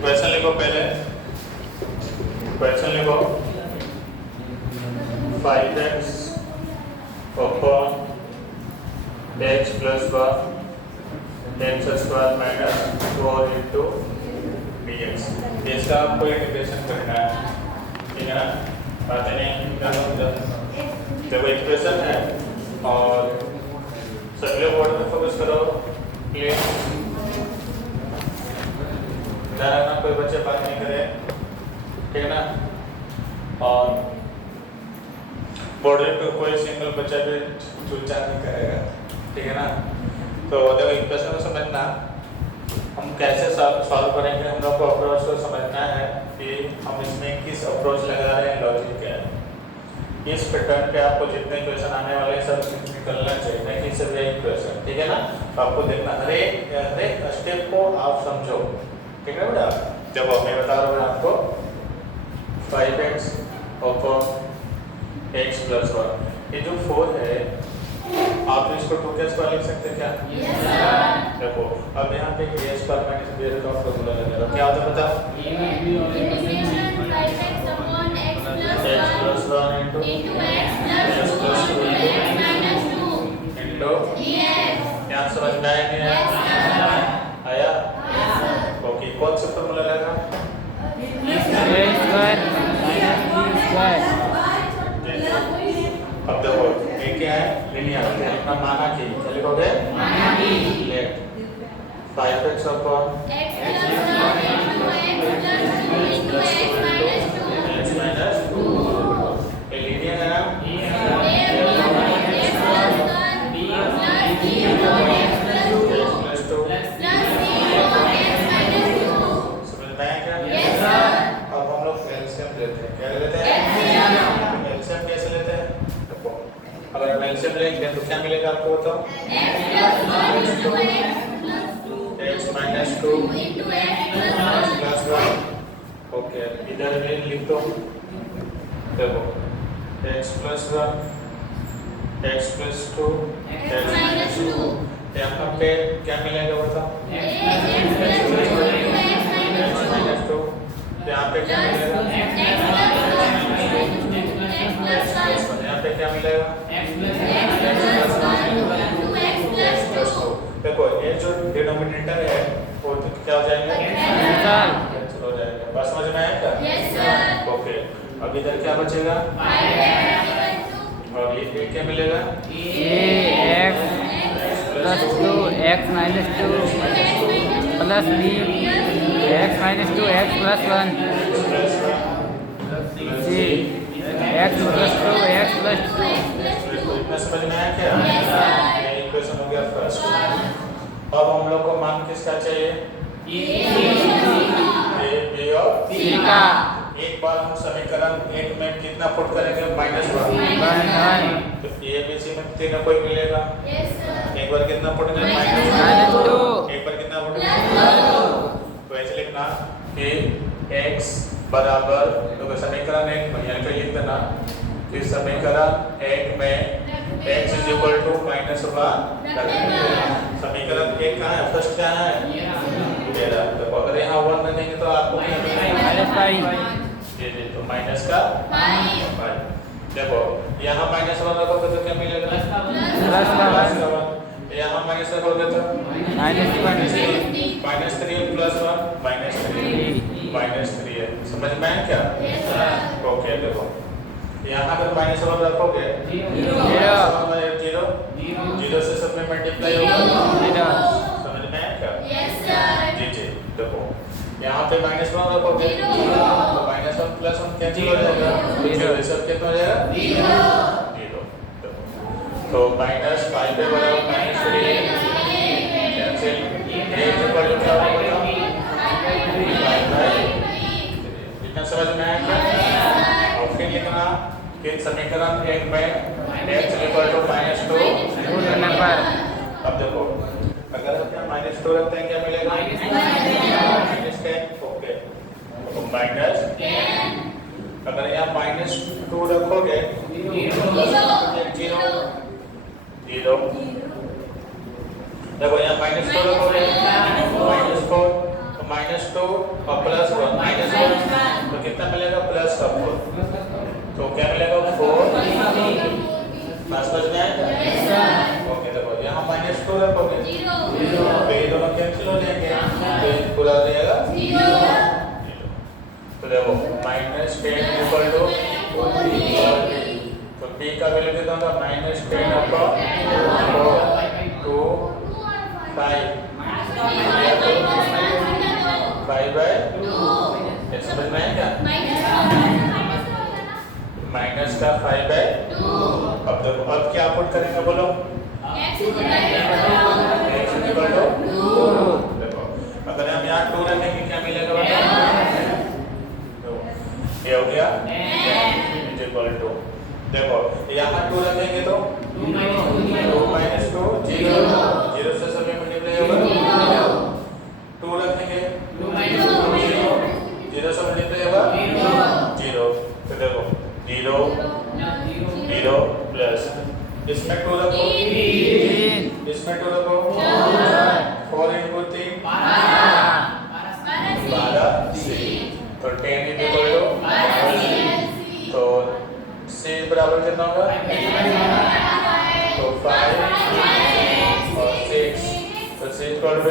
Question लिखो पहले, question लिखो 5x upon x plus 1 x square minus 4 into dx। इसका आपको इंटीग्रेशन करना है, ठीक है ना? बातें नहीं देखो इक्वेशन है और सगले बोर्ड में फोकस करो प्लीज, ध्यान रखना कोई बच्चे बात नहीं करे, ठीक है ना? और बोर्ड पे कोई सिंगल बच्चा भी चूचा नहीं करेगा, ठीक है ना? तो देखो इक्वेशन को समझना, हम कैसे सॉल्व करेंगे, हम लोग को अप्रोच को समझना है कि हम इसमें किस अप्रोच लगा रहे हैं, लॉजिक क्या है। इस पैटर्न पे आपको जितने क्वेश्चन आने वाले हैं सब निकलना चाहिए, नहीं कि सिर्फ एक क्वेश्चन, ठीक है ना? तो आपको देखना हर एक स्टेप को आप समझो, ठीक है बेटा? जब मैं बता रहा हूँ आपको 5x upon x plus 1, ये जो 4 है आप इसको 2 के स्क्वायर लिख सकते हैं क्या? Yes sir. देखो अब यहाँ पे a स्क्वायर माइनस b का फॉर्मूला लगेगा, क्या होता है बताओ? x plus 1 into x plus 2 into यहाँ समझ में आया नहीं आया? ओके, कौन सा फॉर्मूला लगा? अब देखो ये क्या है? लिनियर, अपना माना कि क्या लिखोगे? Late 5x upon x minus 2 ये लिनियर है ना? समझ में आया क्या? अब हम लोग एलसीएम लेते हैं, क्या लेते हैं? एलसीएम कैसे लेते हैं? देखो अगर हम एलसीएम लेंगे तो क्या मिलेगा आपको बताओ? x minus 2 plus 1। ओके, इधर में लिख दो, देखो x plus 1 x plus 2 x minus 2, यहाँ पे क्या मिलेगा बताओ? x minus 2, यहाँ पे क्या मिलेगा? यहाँ पे क्या मिलेगा? देखो ये जो डिनोमिनेटर है वो तो क्या हो जाएगा? कैंसिल हो जाएगा। बस समझ में आया क्या? Yes sir. ओके, अब इधर क्या बचेगा? और ये क्या मिलेगा? x plus 2 x minus 2 plus b x minus 2 x plus 1 c x plus 2 x plus 2। इतना समझ में आया क्या? ये इक्वेशन हो गया फर्स्ट। अब हम लोग को मान किसका चाहिए? a b और c का। एक बार हम समीकरण 1 में कितना पुट करेंगे? -1। तो a b c में तीनों कोई मिलेगा? Yes sir. एक बार कितना पुट करेंगे? -2। एक बार कितना पुट करेंगे? तो ऐसे लिखना कि x बराबर, तो समीकरण 1 में यानी कि लिख देना कि समीकरण 1 में x = -1 समीकरण 1 कहाँ है? फर्स्ट क्या है? मेरा। तो अगर यहाँ 1 में देंगे तो आपको क्या मिलेगा? -5। ये तो माइनस का 5। देखो यहाँ -1 रखोगे तो क्या मिलेगा? +1। यहाँ माइनस रखोगे तो -3 + 1 -3 है। समझ में आया क्या? ओके, देखो यहाँ अगर -1 रखोगे 0 से सब में मल्टीप्लाई होगा, समझ में आया क्या? Yes sir. जी जी, देखो यहाँ पे -1 रखोगे तो -1 + 1 कैंसिल हो जाएगा, 0 सब कितना हो जाएगा? 0। तो -5 पे बराबर -3 कैंसिल, a इक्वल टू क्या होगा? इतना समझ में आया क्या? और फिर लिखना कि समीकरण 1 में x = -2। अब देखो अगर हम यहाँ -2 रखते हैं क्या मिलेगा? -10। ओके, तो -10। अगर यहाँ -2 रखोगे 0। देखो यहाँ -4 रखोगे -4, तो -2 और +1 -1 तो कितना मिलेगा प्लस का 4 तो क्या मिलेगा 4 पास बच जाएगा ओके देखो यहाँ -2 रखोगे 0 तो ये दोनों कैंसिल हो जाएंगे तो ये पूरा हो जाएगा 0 तो देखो -10 इक्वल टू तो b का वैल्यू दे दूंगा -10 अपॉन 2 5 5/2 ये समझ में आया क्या माइनस का 5/2 अब देखो अब क्या पुट करेंगे बोलो x इक्वल टू 2 देखो अगर हम यहाँ 2 रखेंगे क्या मिलेगा बताओ ये हो गया x इक्वल टू देखो यहाँ 2 रखेंगे तो 2 - 2 0 0 से सभी मल्टीप्लाई होगा 2 रखेंगे 2 - 0 से मल्टीप्लाई होगा 0 तो देखो 0 0 प्लस इसमें 2 रखो इसमें 2 रखो 4 into 3 12 तो 10 इक्वल टू तो c बराबर कितना होगा तो 5 और 6 तो c इक्वल टू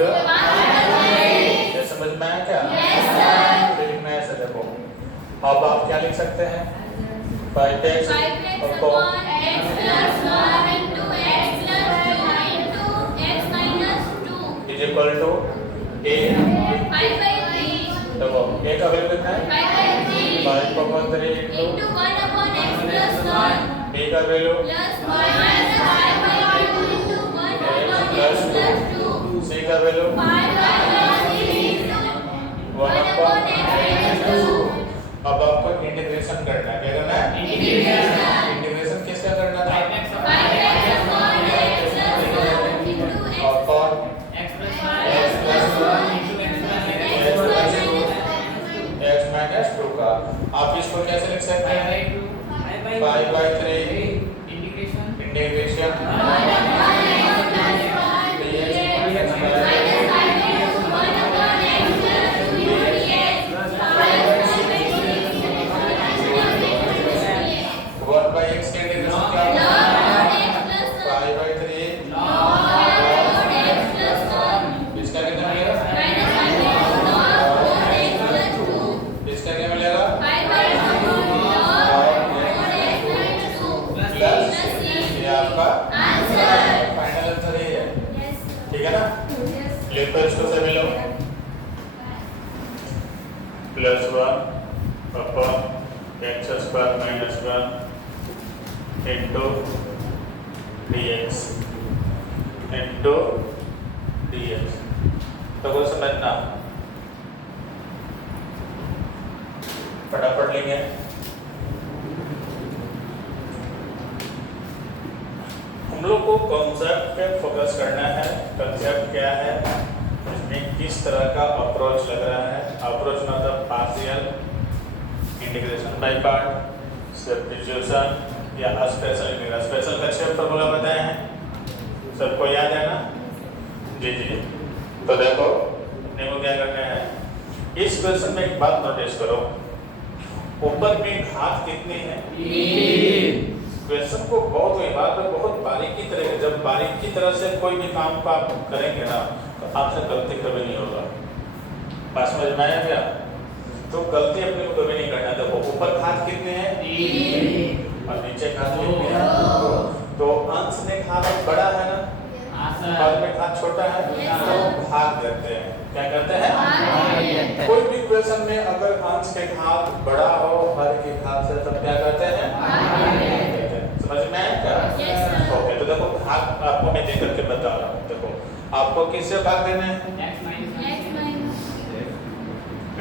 ये समझ में आया क्या लिखना है ऐसे देखो अब आप क्या लिख सकते हैं 5x upon x plus 1 into x plus 2 into x minus 2 is equal to a 5/3 देखो a का वैल्यू कितना है 5/3 5/3 into 1 upon x plus 1 b का value plus minus 5/2 into 1 upon x plus 2 c का value 5/3 into 1 upon x minus 2 अब आपको integration करना है क्या करना है इंटीग्रेशन किसका करना था 5x upon x plus 1 into x upon x plus x plus 1 into x plus x plus 2 x minus 2 का आप इसको कैसे लिख सकते हैं 5/3 integration integration +1 upon x square minus 1 into dx into dx तो वो समझना फटाफट लेंगे हम लोग को कॉन्सेप्ट पे फोकस करना है कॉन्सेप्ट क्या है इसमें किस तरह का अप्रोच लग रहा है अप्रोच मतलब partial integration by part substitution या स्पेशल इंटीग्रेशन स्पेशल का शेप फॉर्मूला बताए हैं सबको याद है ना जी जी तो देखो अपने को क्या करना है इस क्वेश्चन में एक बात नोटिस करो ऊपर में घात कितनी है क्वेश्चन को बहुत ही बात पर बहुत बारीकी तरह जब बारीकी तरह से कोई भी काम को आप करेंगे ना तो आपसे गलती कभी नहीं होगा पास में आया क्या तो गलती अपने को कभी नहीं करना देखो ऊपर घात कितने हैं और नीचे घात कितने हैं तो अंश में घात बड़ा है ना और में घात छोटा है तो भाग देते हैं क्या करते हैं कोई भी क्वेश्चन में अगर अंश के घात बड़ा हो हर के घात से तब क्या करते हैं समझ में आया क्या ओके तो देखो भाग आपको मैं देख करके बता रहा हूँ देखो आपको किससे भाग देना है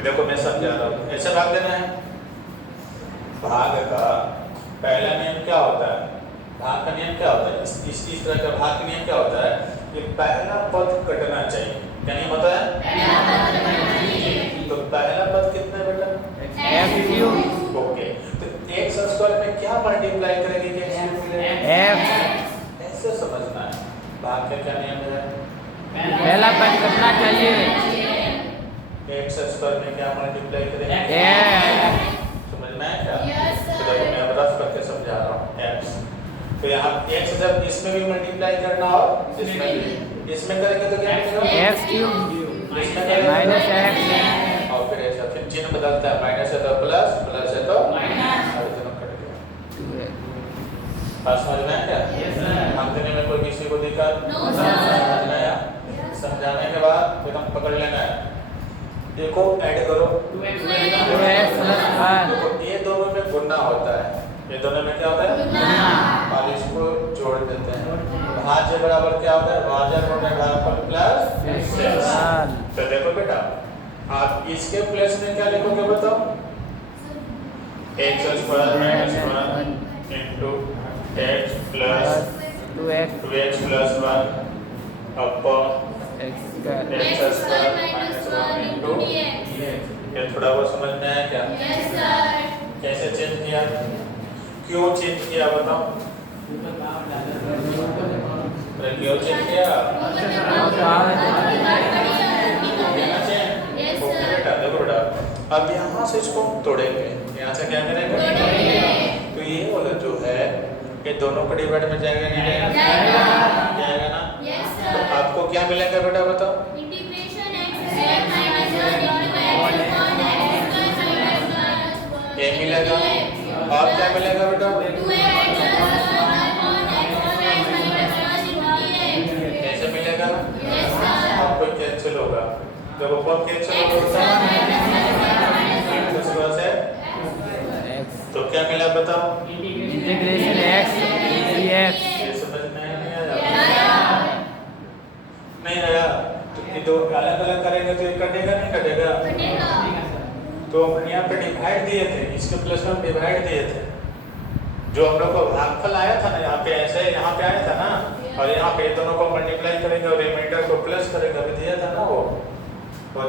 देखो मैं समझा रहा हूँ ऐसे भाग देना है भाग का पहला नियम क्या होता है भाग का नियम क्या होता है इस तरह का भाग का नियम क्या होता है कि पहला पद कटना चाहिए क्या नियम होता है तो पहला पद कितना बेटा ओके तो x स्क्वायर में क्या मल्टीप्लाई करेंगे ऐसे समझना है भाग का क्या नियम है पहला पद कटना चाहिए एक्स स्क्वायर में क्या मल्टीप्लाई करेंगे एक्स समझ में आया क्या Yes, sir. तो देखो मैं अब रफ करके समझा रहा हूँ एक्स तो यहाँ एक्स जब इसमें भी मल्टीप्लाई करना और इसमें भी इसमें करेंगे तो क्या मिलेगा एक्स क्यूब इसमें करेंगे माइनस तो एक्स और फिर ऐसा फिर चिन्ह बदलता है माइनस है तो प्लस प्लस है तो माइनस और दोनों कट गया बात समझ में आया क्या हम देने में कोई किसी को दिक्कत No, sir. समझ में आया समझाने के बाद फिर हम पकड़ लेना है देखो ऐड करो 2x प्लस 1 देखो ये दोनों में गुणा होता है ये दोनों में क्या होता है और इसको जोड़ देते हैं भाज्य बराबर क्या होता है भाज्य गुणा भागफल प्लस तो देखो बेटा आप इसके प्लस में क्या लिखोगे बताओ x square minus 1 into x plus 2x 2x plus 1 upon x square x square minus 1 into ये थोड़ा बहुत समझ में आया क्या Yes, sir. कैसे चेंज किया क्यों चेंज किया बताओ अरे क्यों चेंज किया Yes, ओके sir. बेटा देखो बेटा अब यहाँ से इसको हम तोड़ेंगे यहाँ से क्या करेंगे तो ये वाला जो है ये दोनों को डिवाइड में जाएगा नहीं जाएगा जाएगा ना Yes, तो sir. आपको क्या मिलेगा बेटा बताओ Integration x square minus 1 into x upon x square minus 1. ये मिलेगा और क्या मिलेगा बेटा 2x plus 1 upon x minus 1 into dx. ऐसे मिलेगा ना Yes, sir. आपको कैंसिल होगा देखो कौन कैंसिल होगा माइनस से x तो क्या मिला बताओ इंटीग्रेशन x dx ये समझ में नहीं आया नहीं आया तो ये दो अलग अलग करेंगे तो ये कटेगा नहीं कटेगा तो हम यहाँ पे डिवाइड दिए थे इसके प्लस में डिवाइड दिए थे जो हम लोग को भागफल आया था ना यहाँ पे ऐसे यहाँ पे आया था ना और यहाँ पे दोनों को मल्टीप्लाई करेंगे और रिमाइंडर को प्लस करेंगे अभी दिया था ना वो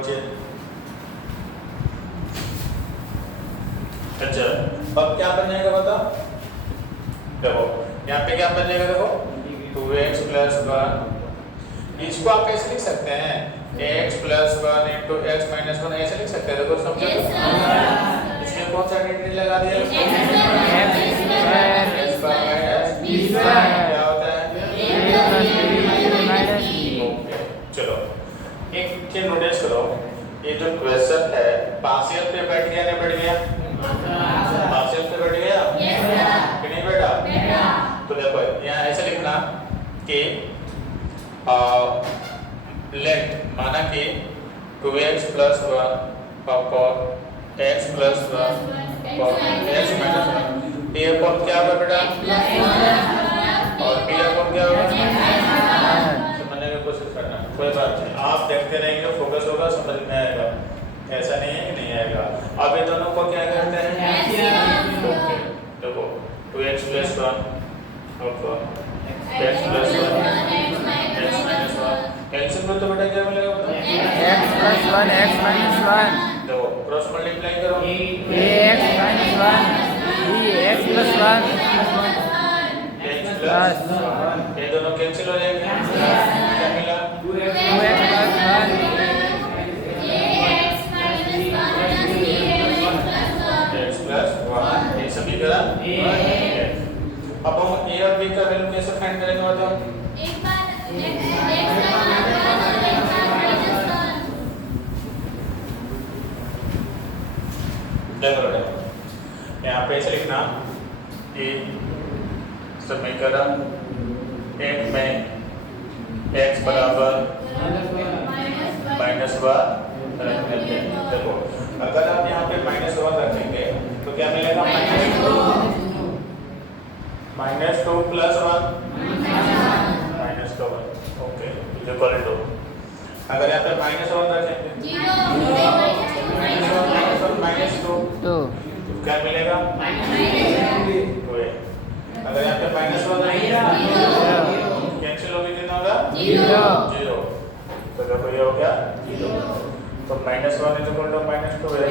चीज अच्छा अब क्या बनेगा बताओ देखो यहाँ पे क्या बनेगा देखो 2x प्लस 1 इसको आप ऐसे लिख सकते हैं x plus 1 into x minus 1 ऐसे लिख सकते हैं देखो समझो Yes, sir. इसमें कौन सा आइडेंटिटी लगा दिया x square x square minus b square क्या होता है a plus b minus b okay चलो एक चीज नोटिस करो ये जो क्वेश्चन है पार्शियल पे बैठ गया ना बैठ गया पार्शियल पे बैठ गया Yes, sir. कि नहीं बैठा बेटा. तो देखो यहाँ ऐसे लिखना कि लेट माना कि 2x plus 1 upon x plus 1 upon x minus 1 ये अपॉन क्या होगा बेटा और b अपॉन क्या होगा समझने की कोशिश करना कोई बात नहीं आप देखते रहेंगे फोकस होगा समझ में आएगा ऐसा नहीं है कि नहीं आएगा अब ये दोनों को क्या करते हैं ओके देखो 2x plus 1 upon x plus 1 x minus 1 LCM में तो बेटा क्या मिलेगा बताओ x प्लस 1 x माइनस 1 देखो क्रॉस मल्टीप्लाई करो ax minus 1 bx plus 1 x plus ये दोनों कैंसिल हो जाएंगे क्या मिला 2x प्लस 1 x प्लस 1 ये सभी का अब हम a और b का वैल्यू कैसे फाइंड करेंगे बताओ एक बार x देखो बेटा यहाँ पे ऐसे लिखना कि समीकरण एक में x बराबर माइनस 1 रखेंगे देखो अगर आप यहाँ पे माइनस 1 रखेंगे तो क्या मिलेगा minus 2 plus 1 minus 2 okay equal to अगर यहाँ पे माइनस 1 रखेंगे माइनस 2 2 क्या मिलेगा अगर यहाँ पे माइनस 1 कैंसिल होगी कितना होगा 0 तो देखो ये हो गया 0 तो minus 1 is equal to minus 2 है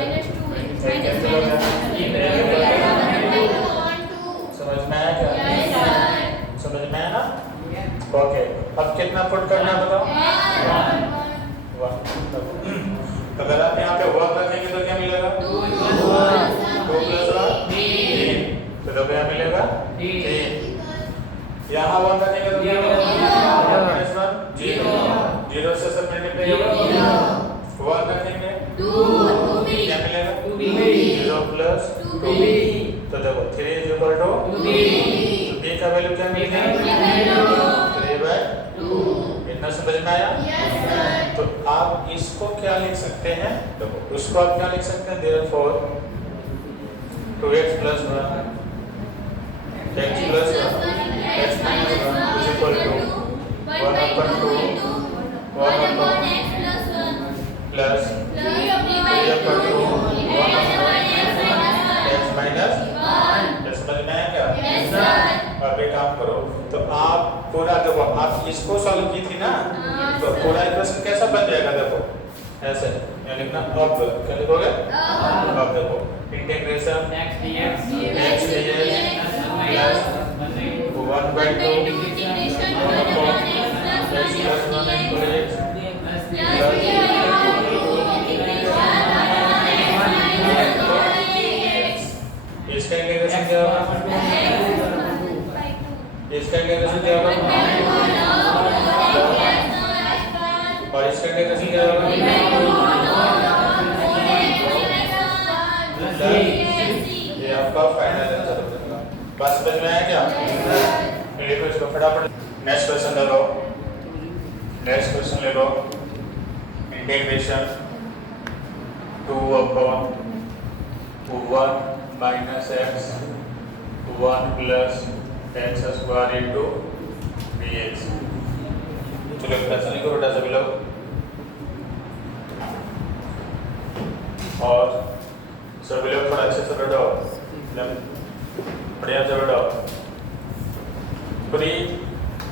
कैंसिल हो गया समझ में आया क्या समझ में आया ना ओके अब कितना पुट करना बताओ 1 तो अगर आप यहाँ पे 1 रखेंगे तो क्या मिलेगा? 2 प्लस 1 3, तो देखो यहाँ मिलेगा 3। यहाँ 1 रखेंगे तो क्या मिलेगा? 1 0, 0 से सब मल्टीप्लाई होगा 1 रखेंगे क्या मिलेगा? 0 प्लस 2, तो देखो 3 इज इक्वल टू 2, तो b का वैल्यू क्या मिल गया? 3/2। इतना समझ में आया? तो आप इसको क्या लिख सकते हैं? देखो उसको आप क्या लिख सकते हैं? therefore 2x plus 1 x plus 1 x minus 1 is equal to 1 upon 2 1 upon plus 3 upon 2 1 upon x minus 1। ये समझ में आया क्या? अब एक काम करो, तो आप पूरा देखो, आप इसको सॉल्व की थी ना, तो पूरा इक्वेशन कैसा बन जाएगा? देखो ऐसे ये लिखना, अब क्या लिखोगे? अब देखो integration x dx plus 1/2 x plus 1 into x इसका इंटीग्रेशन क्या होगा? इसका इंटीग्रेशन क्या होगा? और इसका इंटीग्रेशन क्या होगा? ये आपका फाइनल आंसर हो जाएगा। बस समझ में आया क्या? लिखो इसको फटाफट। नेक्स्ट क्वेश्चन ले लो, नेक्स्ट क्वेश्चन ले लो। Integration 2 upon 1 minus x 1 plus x square into dx। चलो क्वेश्चन लिखो बेटा सभी लोग, और सभी लोग थोड़ा अच्छे से बैठो, बढ़िया से बैठो, पूरी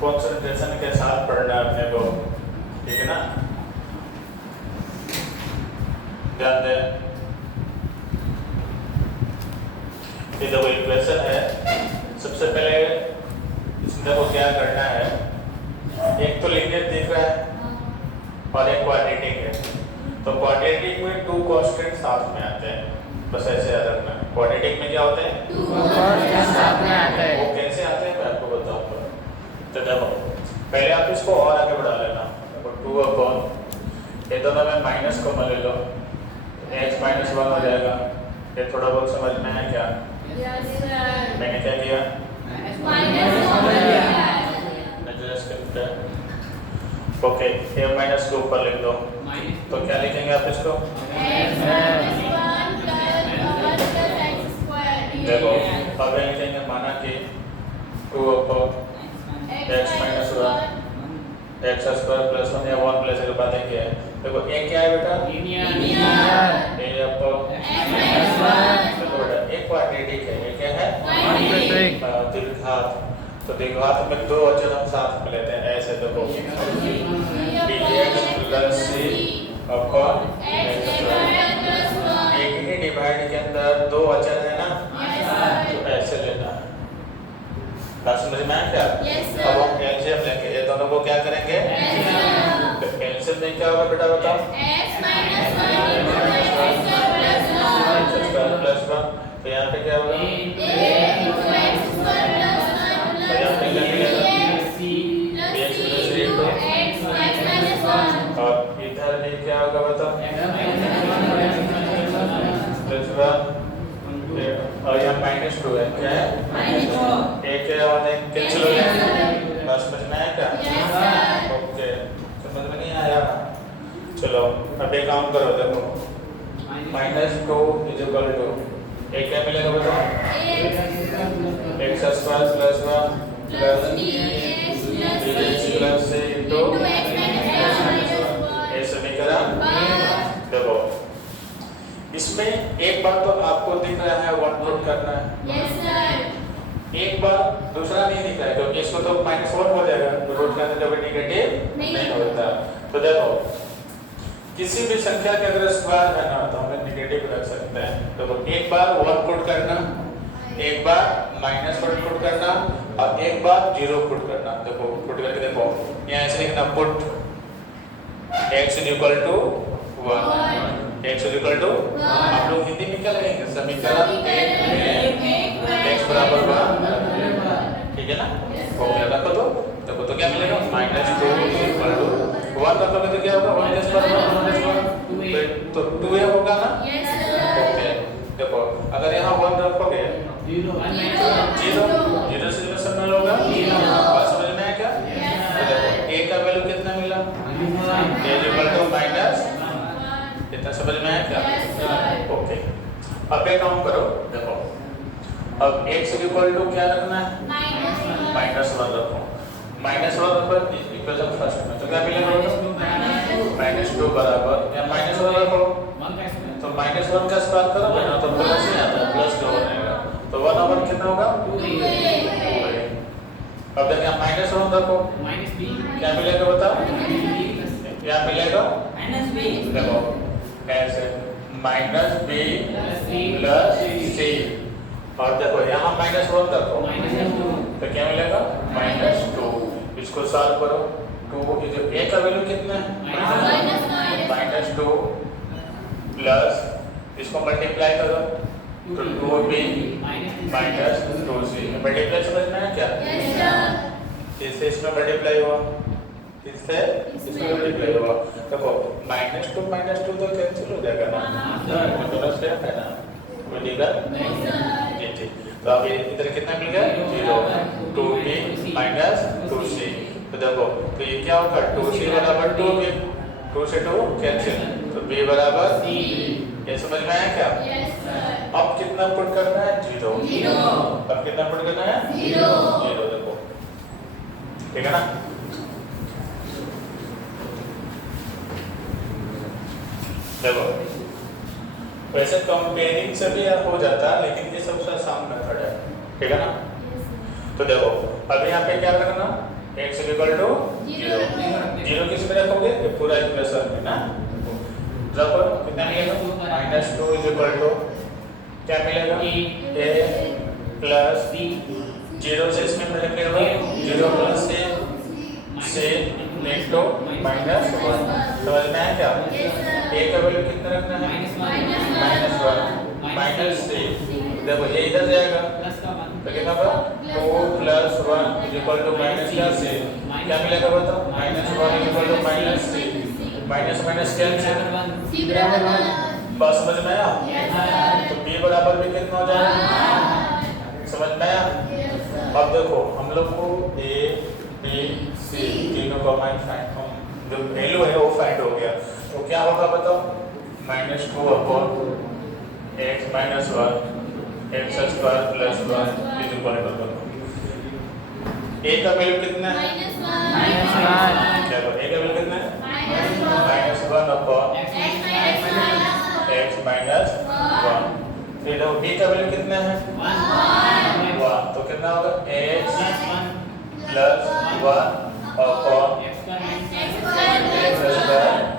कंसंट्रेशन के साथ पढ़ना है अपने को, ठीक है ना? ध्यान दें। ये जो इक्वेशन है, सबसे पहले इसमें को क्या करना है? एक तो लीनियर दिख रहा है और एक क्वाड्रेटिक है, तो क्वाड्रेटिक में 2 कांस्टेंट साथ में आते हैं, बस ऐसे याद रखना। क्वाड्रेटिक में क्या होते हैं? 2 कांस्टेंट साथ में आते हैं। वो कैसे आते हैं मैं आपको बताऊंगा। तो देखो पहले आप इसको और आगे बढ़ा लेना, देखो 2 अपॉन ये दोनों में माइनस को ले लो, x minus 1 हो जाएगा। ये थोड़ा बहुत समझ में आया क्या? मैंने क्या किया? ओके, a माइनस के ऊपर लिख दो, तो क्या लिखेंगे आप इसको? देखो अब लिखेंगे, माना कि 2 upon x minus 1 x square plus 1 या 1 प्लस के बाद क्या है? देखो a क्या है बेटा? लीनियर। a upon देखो बेटा एक क्वाड्रेटिक है, ये क्या है? द्विघात। तो द्विघात में 2 अचर हम साथ में लेते हैं, ऐसे देखो dx plus c upon x square। एक ही डिवाइड के अंदर 2 अचर है ना, तो ऐसे लेना है। बात समझ में आया क्या? अब हम एलसीएम लेंगे, ये दोनों को क्या करेंगे? एलसीएम में क्या होगा बेटा बताओ? x minus 1 plus 1, तो यहाँ पे क्या होगा? a into x square plus 1 plus x minus 1, और इधर भी क्या होगा बताओ? प्लस 1 और यहाँ -2 है, क्या है? एक और एक कैंसिल हो जाएगा। बस समझ में आया क्या? ओके, समझ में नहीं आया? चलो अब एक काम करो, देखो -2 इज इक्वल टू एक क्या मिलेगा बताओ? x square plus 1 plus dx plus c into ये समीकरण। देखो इसमें एक बात तो आपको दिख रहा है, 1 पुट करना है। Yes sir. एक बार दूसरा नहीं दिख रहा है, क्योंकि इसको तो -1 हो जाएगा, तो रूट के अंदर जब नेगेटिव नहीं होता। तो देखो किसी भी संख्या के अगर स्क्वायर है ना, तो हमें नेगेटिव रख सकते हैं। तो एक बार 1 पुट करना, एक बार -1 पुट करना, और एक बार 0 पुट करना। देखो पुट करके देखो, यहाँ ऐसे लिखना put x is equal to 1 x equal to आप लोग हिंदी में क्या लगेंगे समीकरण x बराबर 1 ठीक है ना ओके रखो तो देखो तो क्या मिलेगा -2 इक्वल टू 1 रखोगे तो क्या होगा 1 प्लस 1 तो 2 ये होगा ना ओके देखो अगर यहाँ 1 रखोगे 0 से जो सब होगा बात समझ में आया क्या देखो a का वैल्यू कितना मिला a इक्वल टू माइनस कितना समझ में आया क्या ओके अब ये काम करो देखो अब x इक्वल टू क्या रखना है -1 रखो -1 रखो इक्वेशन फर्स्ट में तो क्या मिलेगा -2 बराबर या -1 रखो तो -1 का स्क्वायर करोगे ना तो प्लस ही आता है प्लस 2 बनेगा तो 1 ओवर कितना होगा 2 अब देखिए -1 रखो क्या मिलेगा बताओ क्या मिलेगा देखो कैसे -b प्लस c और देखो यहाँ -1 रखो तो क्या मिलेगा -2 इसको सॉल्व करो 2 ये जो a का वैल्यू कितना है -2 प्लस इसको मल्टीप्लाई करो तो 2b -2c मल्टीप्लाई समझ में आया क्या इससे इसमें मल्टीप्लाई हुआ इससे इसमें मल्टीप्लाई हुआ देखो -2 तो कैंसिल हो जाएगा ना दोनों से है ना मिलेगा जी जी तो अब इधर कितना मिल गया 0 2b -2c तो देखो तो ये क्या होगा 2c बराबर 2b 2 से 2 कैंसिल तो b बराबर ये समझ में आया क्या अब कितना पुट करना है 0 अब कितना पुट करना है 0 देखो ठीक है ना देखो वैसे कंपेयरिंग से भी हो जाता है लेकिन ये सबसे आसान मेथड है ठीक है ना तो देखो अब यहाँ पे क्या करना x इक्वल टू 0 किस में रखोगे ये पूरा इक्वेशन में ना रखो कितना मिलेगा -2 इक्वल टू क्या मिलेगा a प्लस b 0 से इसमें मल्टीप्लाई होगा 0 प्लस से इनटू -1 समझ में आया क्या a का वैल्यू कितना रखना है -1 देखो ये इधर जाएगा तो कितना होगा 2 प्लस 1 इक्वल टू माइनस क्या से क्या मिलेगा बताओ -1 इक्वल टू -3 माइनस कैंसिल बस समझ में आया तो b बराबर भी कितना हो जाएगा समझ में आया अब देखो हम लोग को a b c तीनों का मान फाइंड जो वैल्यू है वो फाइंड हो गया तो क्या होगा बताओ -2 upon x -1 x square plus 1 is equal to a का वैल्यू कितना है चलो a का वैल्यू कितना है -1 अपॉन x -1 फिर देखो b का वैल्यू कितना है 1 तो कितना होगा x प्लस 1 अपॉन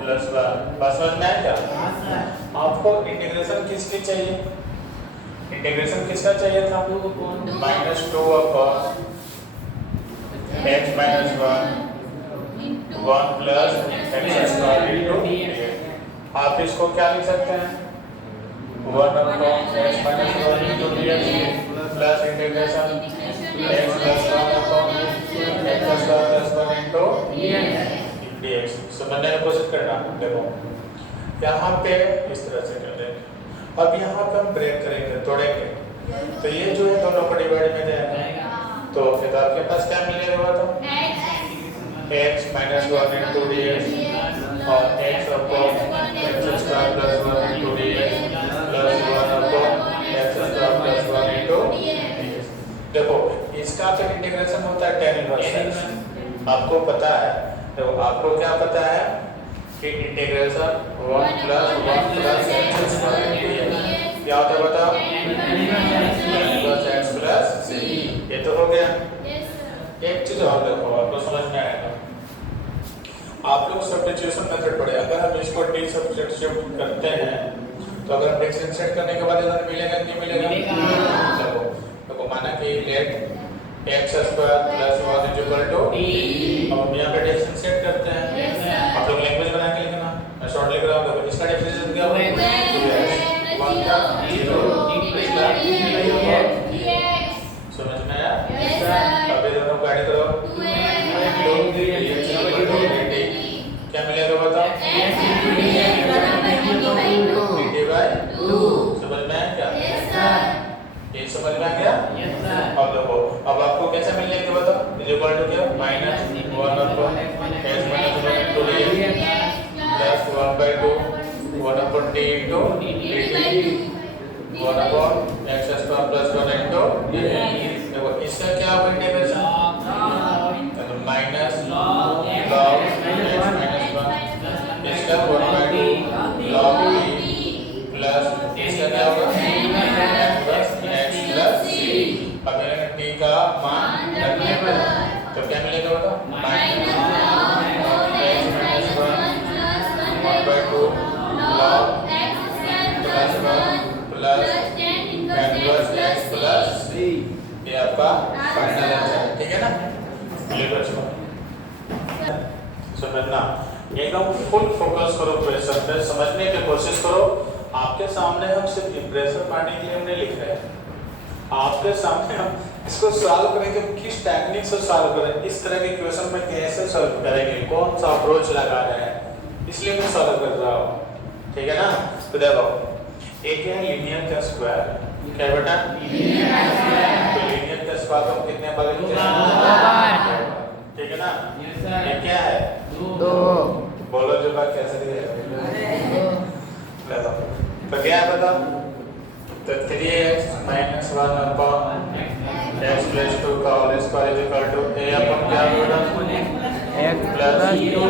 प्लस 1 बस समझ में आया क्या आपको इंटीग्रेशन किसकी चाहिए इंटीग्रेशन किसका चाहिए था -2 upon x -1 1 plus x square into आप इसको क्या लिख सकते हैं 1 upon x -1 into dx plus integration x plus 1 upon x square plus 1 into dx समझने की कोशिश करना देखो यहाँ पे इस तरह से कर देंगे अब यहाँ पे हम ब्रेक करेंगे तोड़ेंगे तो ये जो है दोनों को डिवाइड में जाएगा तो फिर आपके पास क्या मिलेगा तो x -1 इनटू dx और x upon x square plus 1 into dx plus 1 upon x square plus 1 into dx देखो इसका फिर इंटीग्रेशन होता है tan इनवर्स आपको पता है तो आपको क्या पता है कि इंटीग्रेशन 1 प्लस x स्क्वायर क्या होता है बताओ x प्लस c ये तो हो गया एक चीज और देखो आपको समझ में आएगा आप लोग सब्स्टिट्यूशन मेथड पढ़े अगर हम इसको डी सब्स्टिट्यूट करते हैं तो अगर हम डिफरेंशिएट करने के बाद इधर मिलेगा नहीं मिलेगा देखो देखो माना कि let x square plus 1 is equal to अब हम यहाँ पे डिफरेंशिएट करते हैं आप लोग लैंग्वेज बना के लिखना मैं शॉर्ट लिख रहा हूँ देखो इसका डिफरेंशियल क्या होगा? 2x 1 का 0 इसका dx समझ में आया? yes sir अब ये दोनों को ऐड करो 2x dt क्या मिलेगा बताओ? x into dx बराबर dt by 2 समझ में आया क्या? yes sir ये समझ में आ गया? अब देखो अब आपको कैसे मिलेंगे बताओ? इज इक्वल टू क्या? Minus 1 upon x minus 1 into dx plus 1 by 2 1 upon t into dt 1 upon x square plus 1 into dt देखो इसका क्या होगा इंटीग्रेशन? तो माइनस log x minus 1 इसका 1 by 2 log t प्लस इसका क्या होगा? प्लस x प्लस c अब मैंने t का मान रखने पर तो क्या मिलेगा बताओ? Minus x minus 1 1 by 2 log x plus 1 plus tan inverse x plus c ये आपका फाइनल आंसर है ठीक है ना? क्लियर बच्चों समझना एकदम फुल फोकस करो क्वेश्चन पे समझने की कोशिश करो आपके सामने हम सिर्फ इंप्रेशन पाने के लिए हम नहीं लिख रहे हैं आपके सामने हम इसको सॉल्व करेंगे किस टेक्निक से सॉल्व करें इस तरह के क्वेश्चन में कैसे सॉल्व करेंगे कौन सा अप्रोच लगा रहे हैं इसलिए मैं सॉल्व कर रहा हूँ ठीक है ना? तो देखो एक है लीनियर का स्क्वायर क्या बेटा? लीनियर का स्क्वायर तो लीनियर का स्क्वायर हम कितने बार लिखते हैं? ठीक है ना? ये क्या है? 2 बोलो जो बात कैसे दिया तो क्या है बता? तो 3x minus 1 upon x plus 2 का whole square is equal to a upon क्या होगा? x plus 2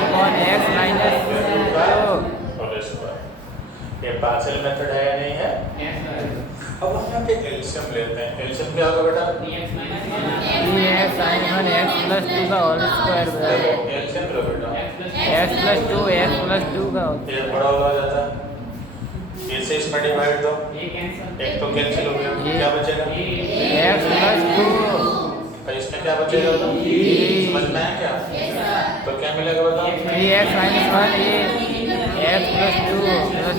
upon x minus 2 whole square ये पार्शियल मेथड है या नहीं है? अब हम यहाँ पे एलसीएम लेते हैं एलसीएम क्या होगा बेटा? 3x sin 1 x plus 2 का होल स्क्वायर बराबर एलसीएम लो बेटा x plus 2 x plus 2 का होल ये बड़ा हो जाता है ये से इसमें डिवाइड दो एक तो कैंसिल हो गया क्या बचेगा? x plus 2 तो इसमें क्या बचेगा? समझ में आया क्या? तो क्या मिलेगा बताओ? 3x minus 1 ये x plus 2 plus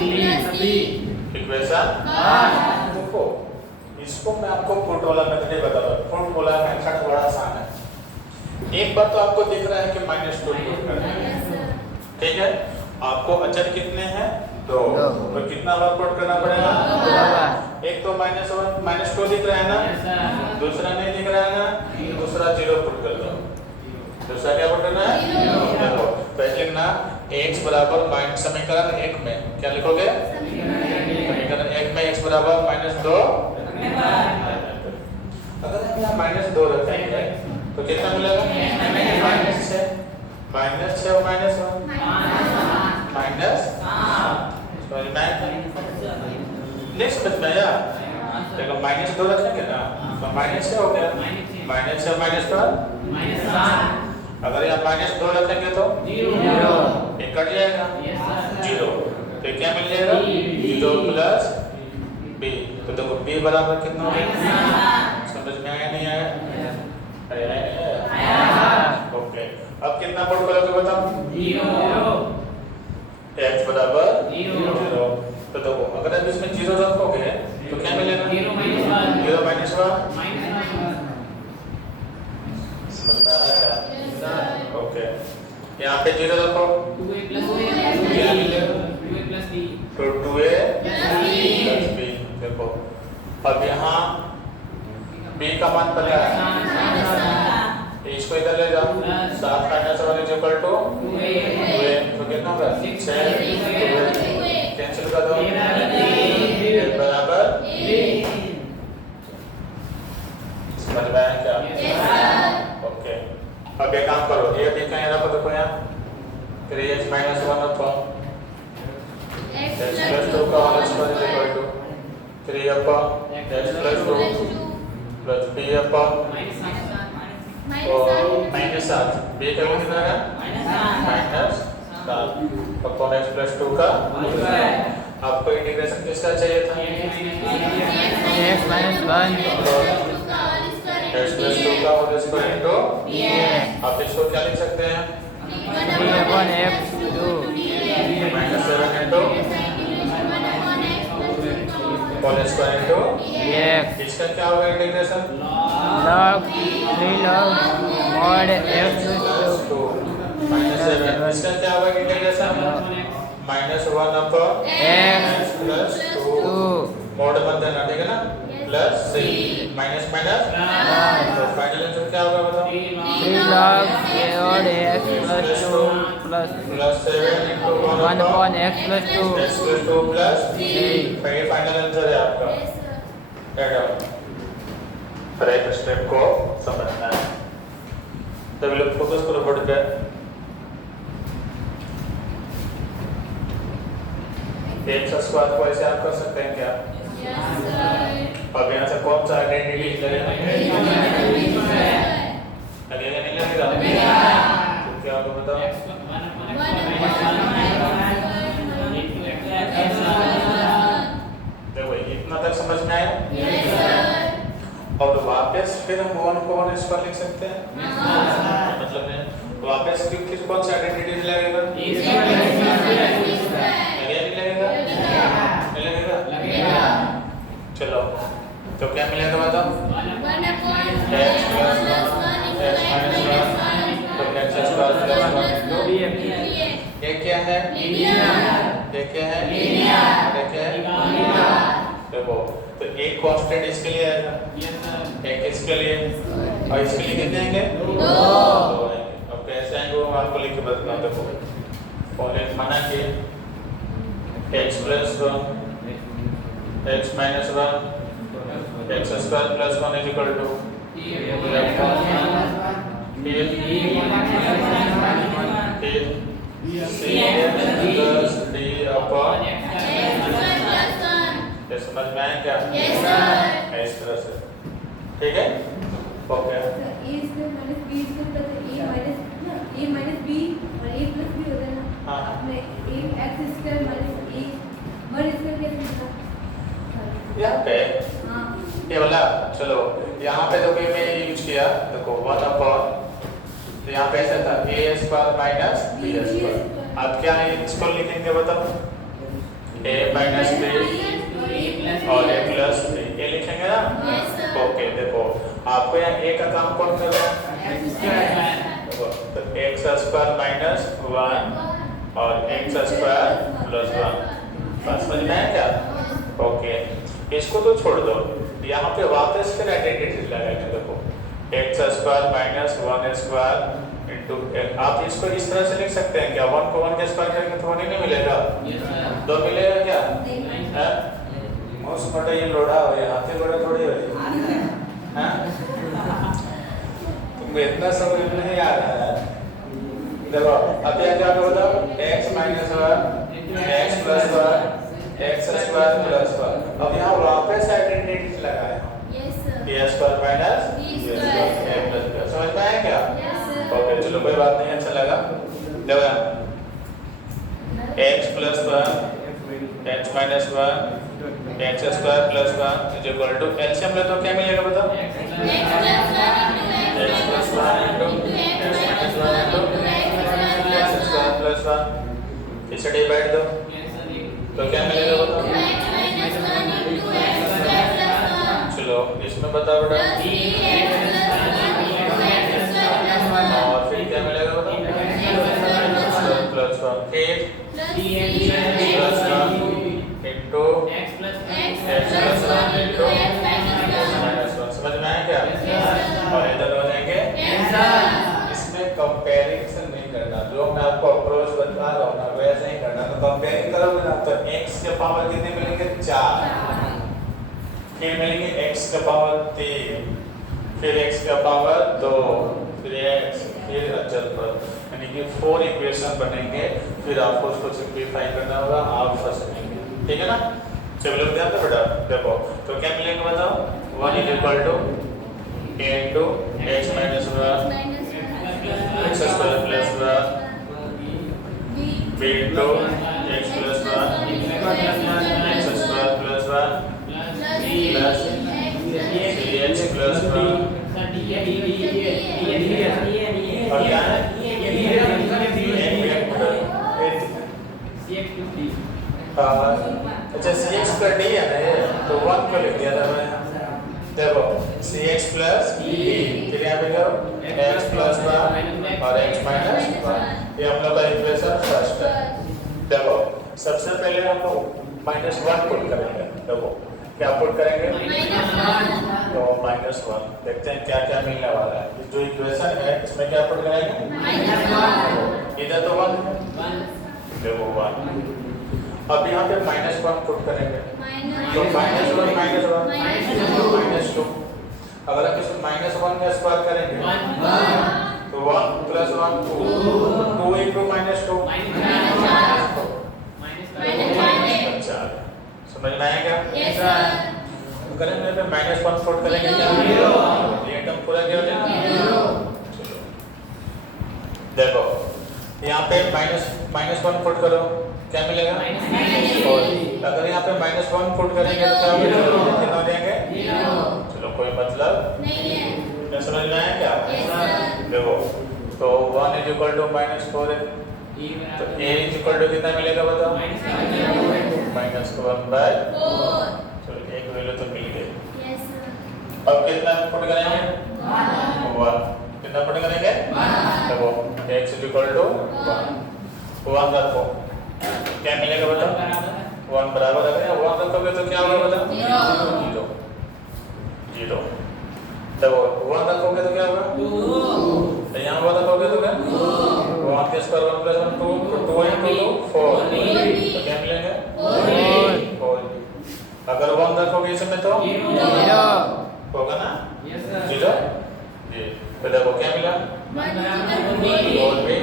3 इक्वेशन देखो इसको मैं आपको फुट वाला मेथड ही बता रहा हूँ फुट वाला मेथड बड़ा आसान है एक बात तो आपको दिख रहा है कि माइनस 2 पुट करना है ठीक है? आपको अचर कितने हैं? 2 तो कितना बार पुट करना पड़ेगा? एक तो माइनस 2 दिख रहा है ना दूसरा नहीं दिख रहा है ना दूसरा 0 पुट कर दो दूसरा क्या पुट करना है? देखो पहले लिखना x बराबर माइनस समीकरण 1 में क्या लिखोगे? समीकरण 1 में x बराबर -2 अगर हम यहाँ -2 रखेंगे तो कितना मिलेगा? -6 और -1 समझ में आया? नहीं समझ में आया? देखो -2 रखेंगे ना तो माइनस क्या हो गया? -6 और -1 अगर यहाँ -2 रखेंगे तो 0 एक कट जाएगा 0 तो क्या मिल जाएगा? 0 प्लस b तो देखो b बराबर कितना हो गया? समझ में आया नहीं आया? आया ओके अब कितना पुट करोगे बताओ? 0 x बराबर 0 तो देखो अगर आप इसमें 0 रखोगे तो क्या मिलेगा? 0 minus 1 समझ में आ रहा है क्या? ओके यहाँ पे 0 रखो 2a plus b देखो अब यहाँ b का मान पता है इसको इधर ले जाओ 7 minus 1 is equal to 2a तो कितना होगा? 6 कैंसिल कर दो बराबर समझ में आया क्या? ओके अब एक काम करो ये भी कहीं रखो देखो यहाँ 3x minus 1 upon x plus 2 का whole square is equal to 3 upon x plus 2 plus b upon -7 b का वैल्यू कितना है? -7 upon x plus 2 का आपको इंटीग्रेशन किसका चाहिए था? x minus 1 x plus 2 का होल स्क्वायर इनटू आप इसको क्या लिख सकते हैं? 3/x2 minus 7 into whole square into x इसका क्या होगा integration log 3 log mod x two minus 7 इसका क्या होगा integration minus 1 upon x plus 2 2 mod मत देना ठीक है ना प्लस 3 माइनस माइनस तो फाइनल आंसर क्या होगा बताओ 3 log mod x plus 2 plus plus 7 into 1 upon x plus 2 x plus 2 plus 3 3 final answer है आपका ऐड ऑन फिर एक स्टेप को समझना है तभी लोग फोकस करो बोर्ड पे एक्स स्क्वायर को ऐसे आप कर सकते हैं क्या अब यहाँ से कौन सा आइडेंटिटी लगेगा लगेगा नहीं लगेगा तो क्या होगा बताओ देखो इतना तक समझ में आया और वापस फिर हम वन को वन स्क्वायर लिख सकते हैं मतलब है वापस किस कौन सा आइडेंटिटी लगेगा लगेगा चलो तो क्या मिलेगा बताओ x प्लस 1 x माइनस 1 तो x स्क्वायर प्लस 1 ये क्या है ये क्या है और ये क्या है देखो तो एक कांस्टेंट इसके लिए आएगा एक इसके लिए और इसके लिए कितने आएंगे दो आएंगे अब कैसे आएंगे वो आपको लिख के बताता हूँ देखो पहले माना कि x plus 1 x minus 1 x square plus 1 is equal to plus d upon ये समझ में आया क्या इस तरह से ठीक है ओके हाँ यहाँ पे ये वाला चलो यहाँ पे तो मैं यूज किया देखो 1 अपॉन तो यहाँ पे ऐसा था a square minus b square अब क्या है इसको लिखेंगे बताओ a माइनस b और a प्लस b ये लिखेंगे ना ओके देखो आपको यहाँ a का काम कौन कर रहा है तो x स्क्वायर माइनस 1 और x स्क्वायर प्लस 1 बस समझ में आया क्या ओके इसको तो छोड़ दो यहाँ पे वापस फिर आइडेंटिटी लगाएंगे देखो x square minus 1 square into आप इसको इस तरह से लिख सकते हैं क्या 1 को 1 के स्क्वायर करेंगे तो 1 ही नहीं मिलेगा दो मिलेगा क्या है मोस्ट मोटा ये लोड़ा हो यहाँ पे बड़ा थोड़ी हो हैं तुमको इतना समझ में नहीं आ रहा है देखो अब यहाँ क्या बताओ x minus 1 x plus 1 x square plus 1 अब यहाँ वापस आइडेंटिटी लगाए हम a square minus b square a plus b समझ में आया क्या ओके चलो कोई बात नहीं अच्छा लगा देखो x plus 1 x minus 1 x square plus 1 is equal to LCM ले तो क्या मिलेगा बताओ x plus 1 into x minus 1 into x square plus 1 इसे डिवाइड दो तो क्या मिलेगा बताओ चलो इसमें बताओ बेटा और फिर क्या मिलेगा बताओ प्लस 1 फिर plus 1 into x plus 1 into minus 1 समझ में आया क्या और इधर हो जाएंगे इसमें कंपैरिजन नहीं करना जो मैं आपको अप्रोच बता रहा हूँ ना वैसे ही करना तो कंपेयरिंग करोगे ना तो x के पावर कितने मिलेंगे 4 फिर मिलेंगे x का पावर 3 फिर x का पावर 2 फिर x फिर अचल पर यानी कि 4 इक्वेशन बनेंगे फिर आपको उसको सिंपलीफाई करना होगा आप फंसेंगे ठीक है ना चलो लोग ध्यान दो बेटा देखो तो क्या मिलेगा बताओ 1 is equal to a into x minus 1 x square plus 1 b into x plus 1 x square plus 1 plus h plus 1 और क्या है अच्छा CX प्लस D है ना ये, तो 1 को लिख दिया था मैंने। देखो CX प्लस D, फिर यहाँ पे करो X प्लस 1 और X माइनस 1। ये हम लोग का इक्वेशन फर्स्ट है। देखो सबसे पहले हम लोग -1 पुट करेंगे। देखो क्या पुट करेंगे, तो -1। देखते हैं क्या क्या मिलने वाला है। जो इक्वेशन है इसमें क्या पुट करेंगे, इधर तो 1 देखो 1। अब यहाँ पे -1 पुट करेंगे, तो -1 -2। अगर हम इसमें -1 का स्क्वायर करेंगे तो 1 + 1 2 × -2 अच्छा, समझ में आएगा? अगर हम यहाँ पे -1 पुट करेंगे क्या ये टर्म पूरा क्या हो जाएगा। देखो यहाँ पे -1 पुट करो, क्या मिलेगा, अगर यहाँ पे -1 पुट करेंगे तो क्या मिलेगा, कितना हो जाएंगे, चलो कोई मतलब नहीं, समझ में आया क्या। देखो तो 1 = -4 है, तो A = कितना मिलेगा बताओ, -1/4। चलो एक वैल्यू तो मिल गई। अब कितना पुट करेंगे, 1। कितना पुट करेंगे, देखो X = 1 रखो, क्या मिलेगा बताओ, 1 बराबर रखेंगे। 1 रखोगे तो क्या होगा बताओ, 0। देखो 1 रखोगे तो क्या होगा, 2। तो यहाँ 1 रखोगे तो क्या, 1 के स्क्वायर 1 + 1 2, तो 2 × 2 4, तो क्या मिलेगा 4। अगर 1 रखोगे इसमें तो 0 होगा ना, 0 जी। तो देखो क्या मिला, 4 भी,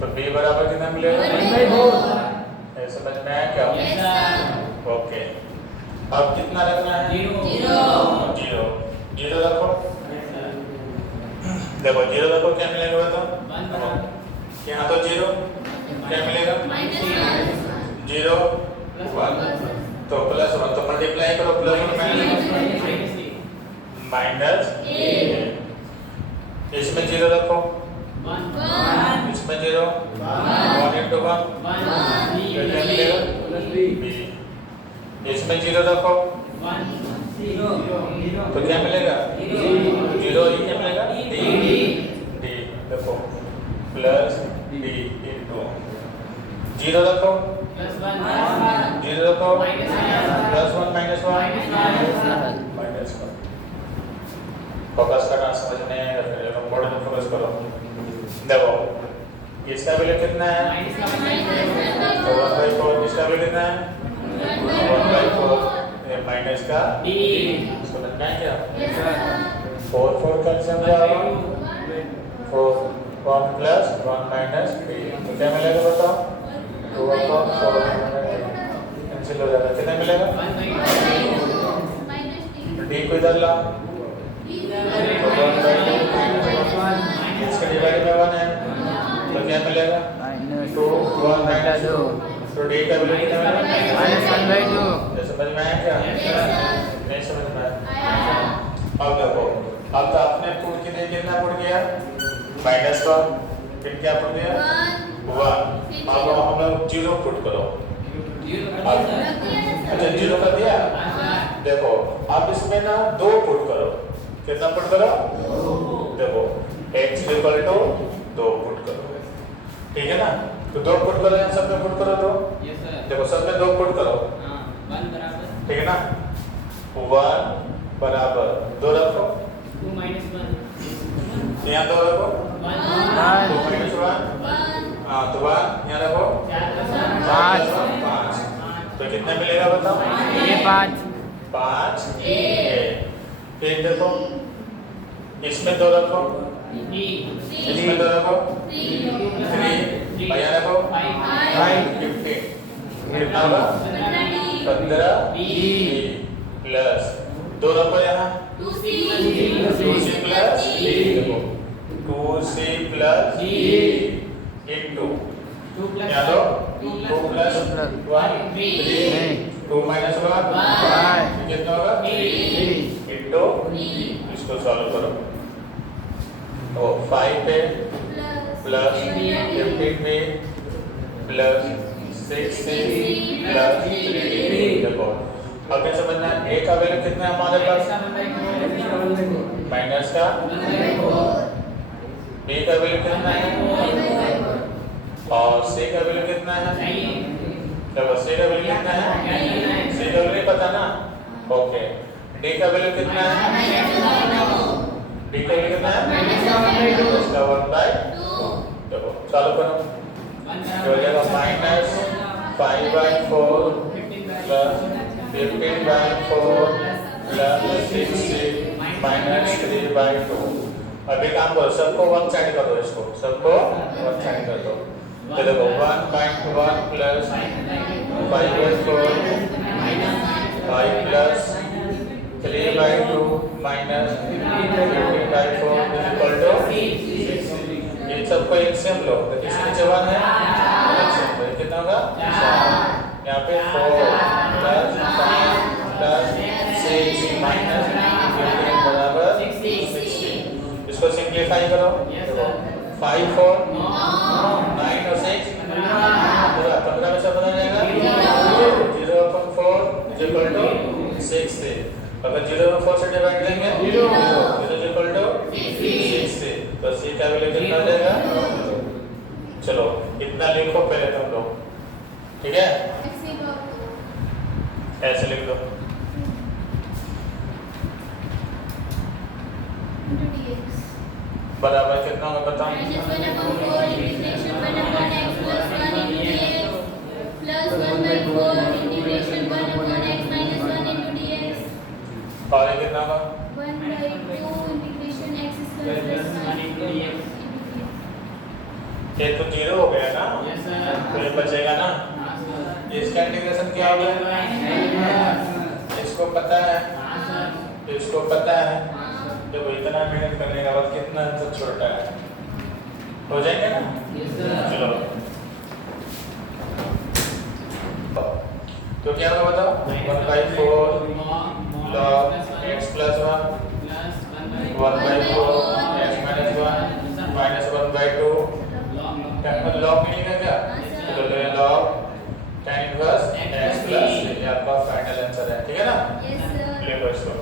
तो B बराबर कितना मिलेगा, समझ में आया क्या, ओके। अब कितना रखना है, 0 रखो। देखो 0 रखो, क्या मिलेगा बताओ, यहाँ तो 0, क्या मिलेगा 0 1, तो +1, तो मल्टीप्लाई करो, +1 इसमें 0 रखो, इसमें 0, 1 × 1 क्या मिलेगा, इसमें 0 रखो, तो क्या मिलेगा 0, ये क्या मिलेगा D। देखो +D × 0 रखो, 0 रखो, +1 -1 फोकस करना, समझ में आएगा, फिर बोर्ड में फोकस करो। देखो इसका वैल्यू कितना है, तो 1/4, इसका वैल्यू कितना है, 1/4, ये माइनस का D, समझ में आया क्या, 4 कैंसिल हो जाएगा, 4 1 + 1 - 3, तो क्या मिलेगा बताओ, 2 × 4 कैंसिल हो जाएगा, कितना मिलेगा, D को इधर ला, तो 1/2 इसका डिवाइड में 1 है, तो क्या मिलेगा 2 1 -2, तो D का वैल्यू कितना मिलेगा, -1/2। समझ में आया क्या, नहीं समझ में आया। अब देखो, अब तो आपने पुट के लिए कितना पुट किया, -1, फिर क्या पुट दिया 1। अब हम लोग 0 पुट करो, अच्छा 0 कर दिया। देखो अब इसमें ना 2 पुट करो, कितना पुट करो, देखो X = 2 पुट करो, ठीक है ना, तो 2 पुट करो, यहाँ सब में पुट करो, तो देखो सब में 2 पुट करो, 1 बराबर, ठीक है ना, 1 बराबर 2 रखो, 2 - 1 यहाँ 2 रखो, 2 - 1, हाँ तो 1 यहाँ रखो, 5, तो कितना मिलेगा बताओ, ये 5 फिर देखो इसमें 2 रखो, इसमें 2 रखो, 3 और यहाँ रखो 5, 15, कितना होगा 15 प्लस 2 रखो यहाँ 2C + D, देखो 2C + D × यहाँ दो 2 + 1 3, 2 - 1 कितना होगा 3 × इसको सॉल्व करो, तो 5 पे प्लस 15 पे प्लस 6c प्लस 3d। देखो अब क्या समझना है, a का वैल्यू कितना है हमारे पास माइनस का, b का वैल्यू कितना है और c का वैल्यू कितना है। देखो c का वैल्यू कितना है, c का वैल्यू नहीं पता ना, ओके। d का वैल्यू कितना है, d का वैल्यू कितना है इसका 1/2। देखो चालू करो, जो हो जाएगा minus 5/4 plus 15/4 plus 6c minus 3/2। अभी काम करो, सबको वन साइड कर दो, इसको सबको वन साइड कर दो। तो देखो 1/1 plus 5/4 5 plus 3/2 minus 15/4 equal to 6। ये सबको एक से हम लो, तो किसके नीचे 1 है, कितना होगा 4। यहाँ पे 4 प्लस 5 प्लस 6 माइनस 15 बराबर 60। इसको सिंप्लीफाई करो, 5 4 9 और 6 15 में से बदल जाएगा 0/4 इक्वल टू 6 से। अगर 0/4 से डिवाइड करेंगे 0 इक्वल टू 6 से, तो c का वैल्यू कितना आ जाएगा। चलो इतना लिखो पहले तुम लोग, ठीक है, ऐसे लिख दो। बराबर कितना होगा बताओ, और ये कितना होगा, ये तो 0 हो गया ना, तो ये बचेगा ना, इसका इंटीग्रेशन क्या होगा, इसको पता है, इसको पता है। देखो इतना मेहनत करने के बाद कितना आंसर छोटा है, हो जाएगा ना। चलो तो क्या होगा बताओ, 1/4 log x plus 1 1/4 x minus 1 minus 1/2 log मिलेगा क्या, तो log tan inverse x plus, ये आपका फाइनल आंसर है, ठीक है ना। लिखो इसको।